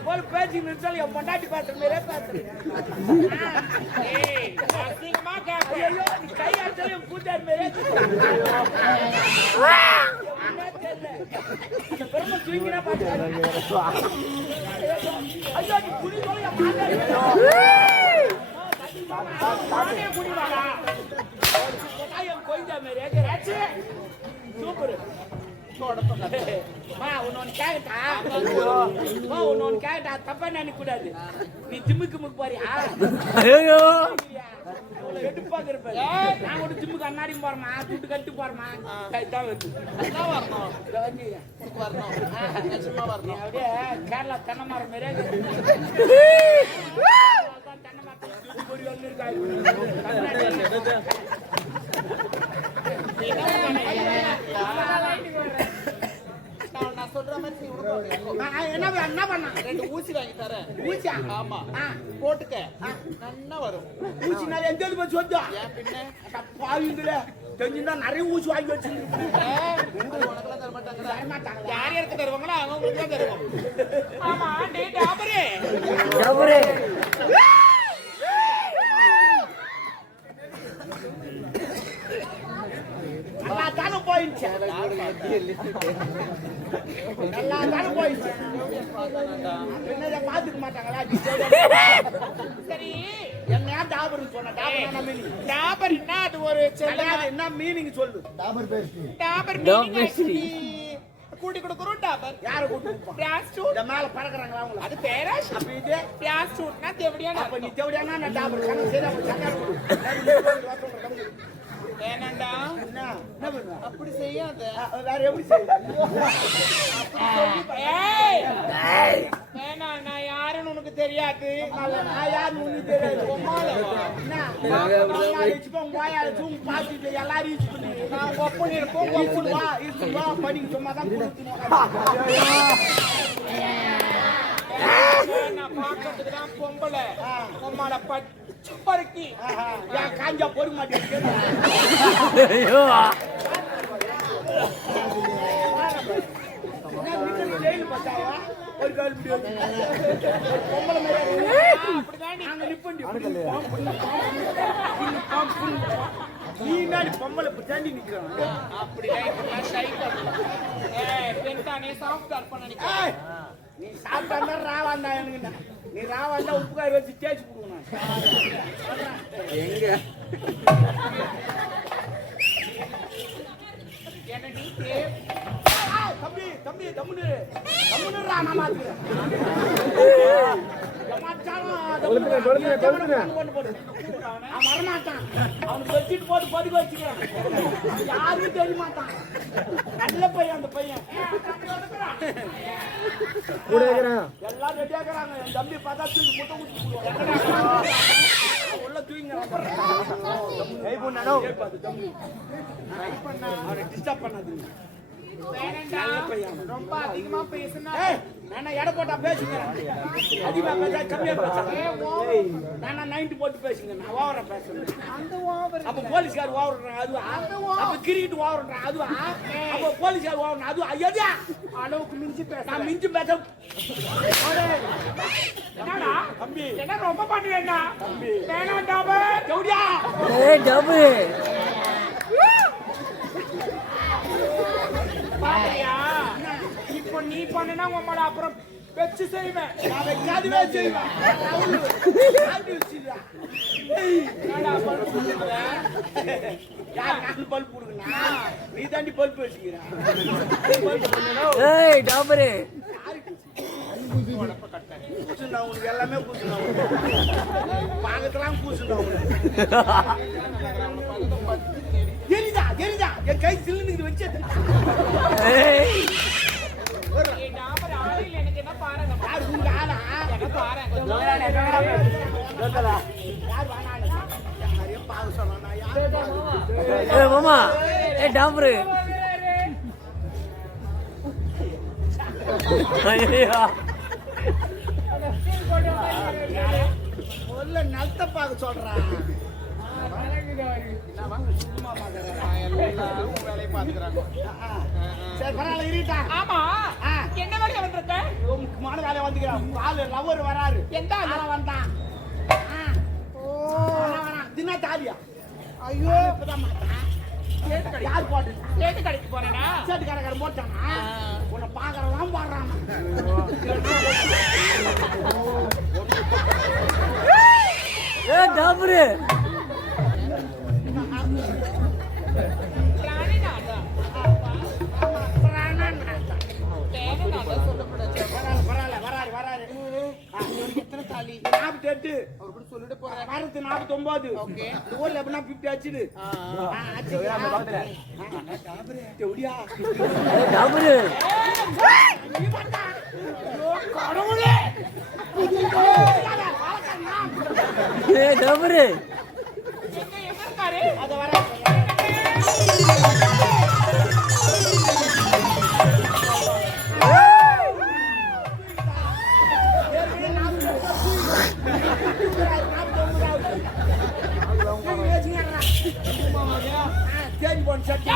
இது போல பேச்சு நிறுத்தாலும் என் பொண்டாட்டி பேசுற மாதிரியே பேசுறேன். அசிங்கமா கேட்ப. ஐயோ நீ கை அடிச்சாலும் என் கூட்டார் மாதிரியே அந்த பெருமை தூங்கினா பாத்துறாங்க. ஐயோ நீ குடி போல என் மாட்டாடி குடிவாடா என் கொய்தா மாதிரியே சூப்பர். உன்னொன்னு கேட்டா தப்பா நினைக்க கூடாது. நீ ஜிம்முக்கு போறியா? எடுப்பாங்க இருப்பேன். நான் ஒரு ஜிம்முக்கு அண்ணாடி போறமா துட்டு கட்டு போறமா கைதான் வருது. அப்படியே கேரளா தென்னை மரம் மாதிரியே தென்னை நான் சொல்ற மாதிரி என்ன பண்ண 2 ஊசி வாங்கி தரேன். ஊசியா? ஆமா போட்டுக்க நல்லா வரும். ஊசினால எந்த போய் சொத்தா ஏன் பின்ன பாவிங்களே தெரிஞ்சுன்னா நிறைய ஊசி வாங்கி வச்சிருக்கேன். உனக்கெல்லாம் தர மாட்டாங்க. யார் யாருக்கு தருவாங்களோ அவங்களுக்கு தான் தருவோம். ஆமா டாபரே எல்லாத்தாலும் போயிடுச்சு. எல்லாத்தாலும் போயிடுச்சு. என்னதை பாத்துக்க மாட்டாங்களா? சரி என்ன டாபர் சொன்ன டாபர் என்ன அது ஒரு என்ன மீனிங் சொல்லு. டாபர் கூட்டி கொடுக்குறோம். டாபர் யாரு கூட்டி இந்த மேல பறக்குறாங்களா அவங்க? அது பேரா? அப்ப இது பிளாஸ்டூட்னா தேவடியான. அப்ப நீ தேவடியானா நான் டாபர் கணக்கு செய்தா வேணாண்டா. என்ன பண்ணுவ? அப்படி செய்யாத. வேற எப்படி செய்ய? வேணா நான் யாருன்னு உனக்கு தெரியாது. நான் யாருன்னு உனக்கு தெரியாது. எல்லாரும் யூஸ் பண்ணி நான் ஒப்பன் இருப்போம். படிக்க சும்மா தான் நான் பாக்கிறதுக்கு தான் பொம்பளை உம்மால பச்சை பருக்கி ஏன் காஞ்சா போட மாட்டேன். ஒரு கால் பொம்பளை நீ பொம்பளை தாண்டி நிக்கிறான். நீ சாப்பிட்டா ராவாண்டா எனக்கு. நீ ராவாண்டா உப்புக்காய் வச்சு தேய்ச்சி கொடுக்கணும். எங்க தம்பி தம்பி தம்முன்னு தம்முன்னுறா நான் மாத்துறேன். வரமாட்டான். அவனுக்கு வச்சுட்டு போட்டு பதுக்க வச்சுக்கிறான். யாருக்கும் தெரிய மாட்டான். நல்ல பையன் அந்த பையன். எல்லாம் ரெடியா இருக்கிறாங்க. என் தம்பி பார்த்தா தூக்கி முட்டை குடிச்சு உள்ள தூங்க அவனை டிஸ்டர்ப் பண்ணாது. ரொம்ப அதிகமா பேசுனா நான் எடை போட்டா பேசுங்க. அதிகமா பேச கம்மியா பேசுறேன். நான் 90 போட்டு பேசுங்க. நான் ஓவரா பேசுறேன். அந்த ஓவர் அப்ப போலீஸ்கார் ஓவர்றான். அதுவா? அப்ப கிரிக்கெட் ஓவர்றான். அதுவா? அப்ப போலீஸ்கார் ஓவர்றான். அதுவா? எது அளவுக்கு மிஞ்சி பேச? நான் மிஞ்சி பேச என்னடா தம்பி என்ன ரொம்ப பண்ணுவேன்னா தம்பி வேணாம் டாபர் ஜவுடியா பாத்தியா இப்போ நீ பண்ணுனா உம்மள அப்புறம் வெச்சு செய்வேன். நான் வைக்காதவே செய்வேன். யார் பல்ப் கொடுக்கணா? நீ தாண்டி பல்ப் வச்சுக்கிறேன். உனக்கு எல்லாமே பூசுனா பாகத்தெல்லாம் பூசுனா தெரியுதா தெரியுதா என் கை சில்லுன்னு வச்சு எனக்கு என்ன பாருங்க யார் உங்க ஆளா மாமா ஏ டாம்பரு நல்த்த பார்க்க சொல்றான். சும்மா பாக்குறேன். எல்லாம் உன் வேலையை பாத்துக்கிறாங்க. சரி பரவாயில்ல இருக்கா. ஆமா என்ன வேலையா வந்திருக்க? முக்கியமான வேலை வந்துக்கிறான். ஆளு லவர் வராரு. எந்த ஆளு? ஆள வந்தான். தினா தாலியா. ஐயோ இப்பதான் மாட்டான். யார் போட்டு சேட்டு கடைக்கு போறேனா? சேட்டு கடைக்காரன் போட்டானா? உன்னை பாக்குறவன் பாடுறான். டாபரு பிராணி நாடா. தேனை நாடா சொல்லக்கூடாது. வராரு. எத்தனை தாலி? 48. அவர் கூட சொல்லிட்டு போறேன். வரது 49. ஓகே. இந்த ஊர்ல எப்படின்னா 50 ஆச்சுது. எப்படியா? டாபரு கடவுளே! டாபரு எங்க இருக்காரு? அத வர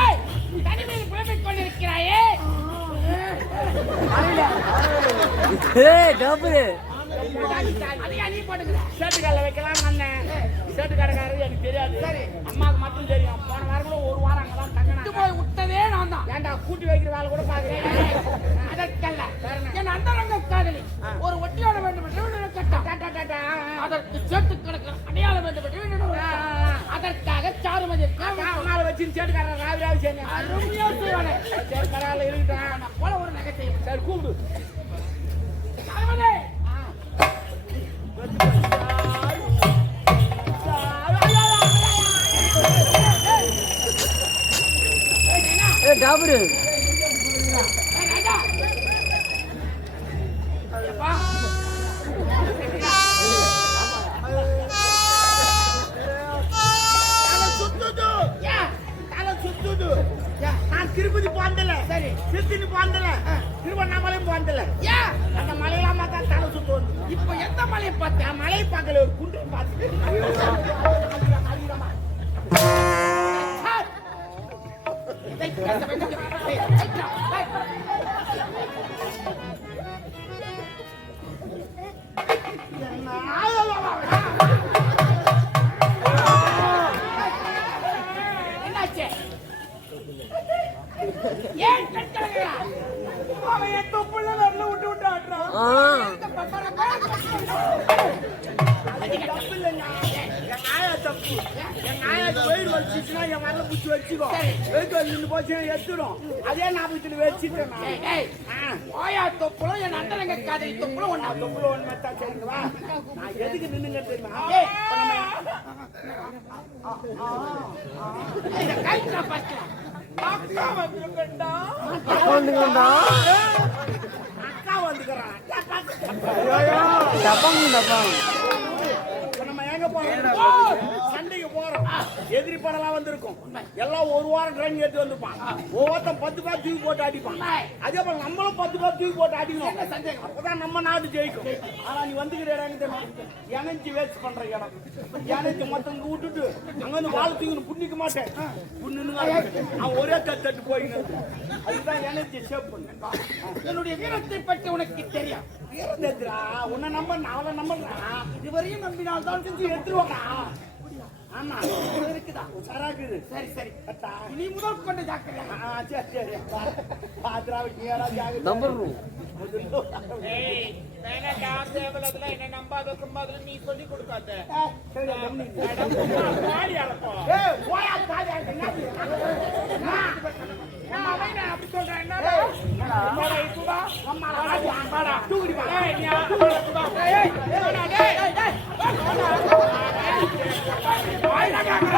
ஏய், தனிமையில் புலம்பிக் கொண்டிருக்கிறாயே. டாபரு அதையா நீ போட்டுக்கிற? சேட்டுக்கால வைக்கலாம் அண்ணன். சேட்டுக்காரக்காரரு எனக்கு தெரியாது. அம்மாவுக்கு மட்டும் தெரியும். போன வாரம் கூட ஒரு வாரம் அங்கதான் விட்டு தங்கினாங்க. போய் விட்டதே நான் தான். ஏன்டா கூட்டி வைக்கிற வேலை கூட பாக்குறேன். அதற்கல்ல என் அந்தரங்க காதலி ஒரு ஒட்டியோட வேண்டும் என்று நினைக்கட்டும். அதற்கு சேட்டு கணக்கு அடையாளம் வேண்டும் என்று நினைக்கிறேன். அதற்காக சாருமதி அம்மாவை வச்சு சேட்டுக்காரன் ராவி சேர்ந்தேன். அருமையா செய்வானே. சரி பரவாயில்ல இருக்கட்டும். போல ஒரு நகை. சரி கூப்பிடு. சாருமதி டாபரு நான் திருப்பதி போந்தல. சரி திருத்தணி போந்தல. திருவண்ணாமலையும் போந்தல. அந்த மலையெல்லாம் பார்த்தா தலை சுத்தும். இப்ப எந்த மலையை பார்த்தேன்? மலை பார்க்கல, ஒரு குன்று பார்த்து. என்னாச்சு? ஏன் கட்டளை? அவன் என் தொப்புள்ள வரல விட்டு ஆடுறான். தப்பு இல்லைங்க. என் ஆயா தப்பு. என் ஆயாக்கு வெயில் வச்சுச்சுன்னா என் வரல பிடிச்சி வச்சுக்கோ. வெயிட் வந்து நின்று போச்சுன்னா எடுத்துடும். அதே ஞாபகத்தில் வச்சுட்டேன் நான். ஓயா தொப்புளும் என் அண்ணனுங்க காதலி தொப்புளும் ஒண்ணா. தொப்புல ஒன்று மட்டும் சரிங்க வா. நான் எதுக்கு நின்னுங்க தெரியுமா? இதை கைட்டா ஃபர்ஸ்ட். அக்கா வந்துருக்கண்டா. வந்துங்கடா அக்கா வந்துக்கிறான். டப்பாங்க நம்ம எங்க போறோம்? சண்டைக்கு போறோம். எதிரி படலாம் வந்திருக்கும். எல்லாம் ஒரு வாரம் ட்ரெயின் எடுத்து வந்துப்பான். ஒவ்வொருத்தன் 10 பேர் தூக்கி போட்டு அடிப்பான். அதே போல நம்மளும் 10 பேர் தூக்கி போட்டு அடிக்கணும். அப்பதான் நம்ம நாடு ஜெயிக்கும். ஆனா நீ வந்துக்கிற இடம் தெரியுமா? எனர்ஜி வேஸ்ட் பண்ற இடம். எனர்ஜி மொத்தம் விட்டுட்டு அங்க வந்து வாழை தூக்கணும். புண்ணிக்க மாட்டேன். நான் ஒரே தட்டு போயின்னு. அதுதான் எனர்ஜி சேவ் பண்ணு. என்னுடைய வீரத்தை பற்றி உனக்கு தெரியும். வீரந்தேத்ரா உன்னை நம்ப அவளை நம்புறா. இதுவரையும் நம்பினால் தான் செஞ்சு எடுத்துருவாடா. ஆமா இருக்குதா சராக்குது. சரி சரி நீ முதல் கொண்டு ஜாக்கிரதை. சரி சரி பாத்ராவுக்கு ஏடா ஜாக்கிரதை நம்பர் ஏய் வேணா டாப் டேபிள்ல என்ன நம்பாத கும்பாத நீ சொல்லி கொடுக்காத. சரி கம்மி பாடி அறப்போ. ஏய் போயா பாடி என்ன நான் அவனை அப்படி சொல்றேன். என்னடா இதுடா அம்மா பாடா தூக்குடி பா. ஏய் நீ தூக்குடா. ஏய் டேய் டேய் ஆயிடா காக்கற.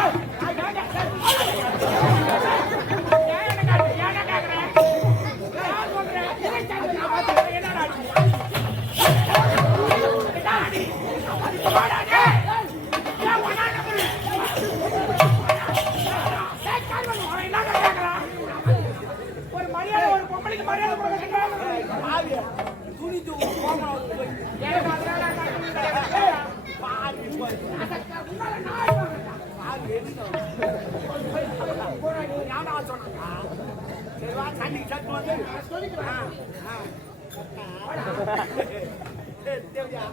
ஒரு மரியாதை ஒரு பொம்பளைக்கு மரியாதை கொடுக்க துணி தூக்கு போமா. பாரு போய். அதற்கு முன்னால நாய் வரேன்டா. பாரு என்ன? யாரா சொன்னாங்க? சரி வா சண்டைக்கு சட்டு வந்து. சொல்லிக்கிறேன். தேவையா?